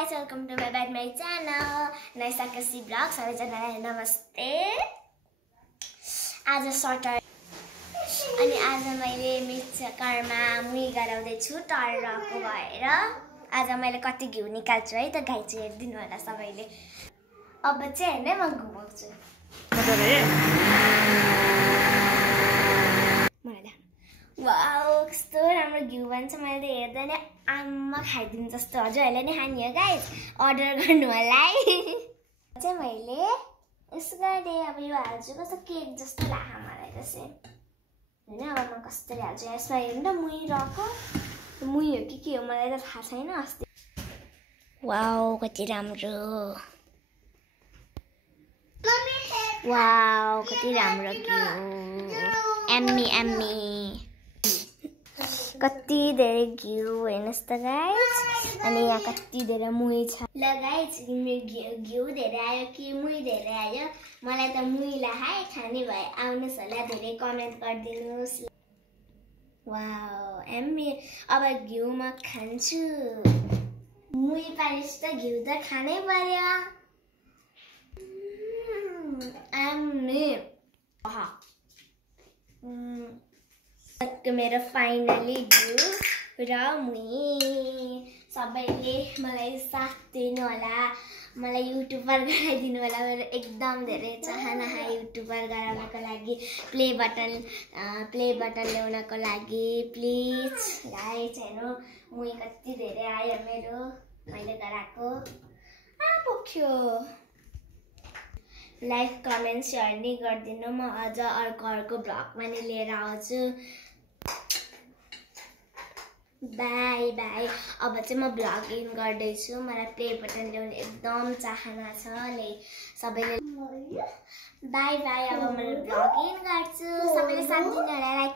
Guys, welcome to my channel. Naisa Kasi Vlog. सबैजनालाई नमस्ते. आज सटर अनि आज मैले मिक्सर कारमा मुही गराउँदै छु टर्रको भएर. आज मैले कति घिउ निकाल्छु है त गाइस हेर्दिनु होला सबैले. अब चाहिँ हैन म घुमाउँछु. वाउ कस्तो राम्रो घिउ बन्छ मैले हेर्दा नै आम्मा खाइदिनु जस्तो हजुरहरुले नि खानी हो गाइस अर्डर गर्नु होला है चाहिँ मैले यसो गरे अब यो हाल्छु कस्तो केक जस्तो लाग्छ मलाई चाहिँ हैन अब म कस्तो हाल्छु यसमा हेर्नु न मुही रको मुही हो कि के हो मलाई त थाहा छैन अस्ति वाउ कति राम्रो वाउ कति राम्रो घिउ एम्मी कति धेरै घिउ हेर्नुस् त गाइस अनि यहाँ कति धेरै मुही छ ल गाइस घिउ धेरै आयो कि मुही धेरै आयो मलाई त मुही लाहाय खाने भए आउनुस् होला धेरै कमेन्ट गरिदिनुस् वाउ एम्मी अब घिउ म खान्छु मुही पारिस त घिउ त खानै पर्यो एम्मी आहा मेरो फाइनली घिउ र मुही सबैले मलाई साथ दिनु होला मलाई युट्युबर गराइदिनु होला मेरो एकदम धेरै चाहना है युट्युबर गराउनको लागि प्ले बटन ल्याउनको लागि प्लिज गाइस हेर्नु मुही कति धेरै आयो मेरो मैले गराएको पोख्यो लाइक कमेन्ट शेयर नि गरिदिनु म अझ अर्को भ्लगमा नि लिएर आउँछु बाई बाई अब चाहिँ म भ्लग इन गर्दैछु मलाई प्ले बटन ल्याउने एकदम चाहना छ ले सबैले बाई बाई अब म भ्लग इन गर्छु सबैले साथ दिनु होला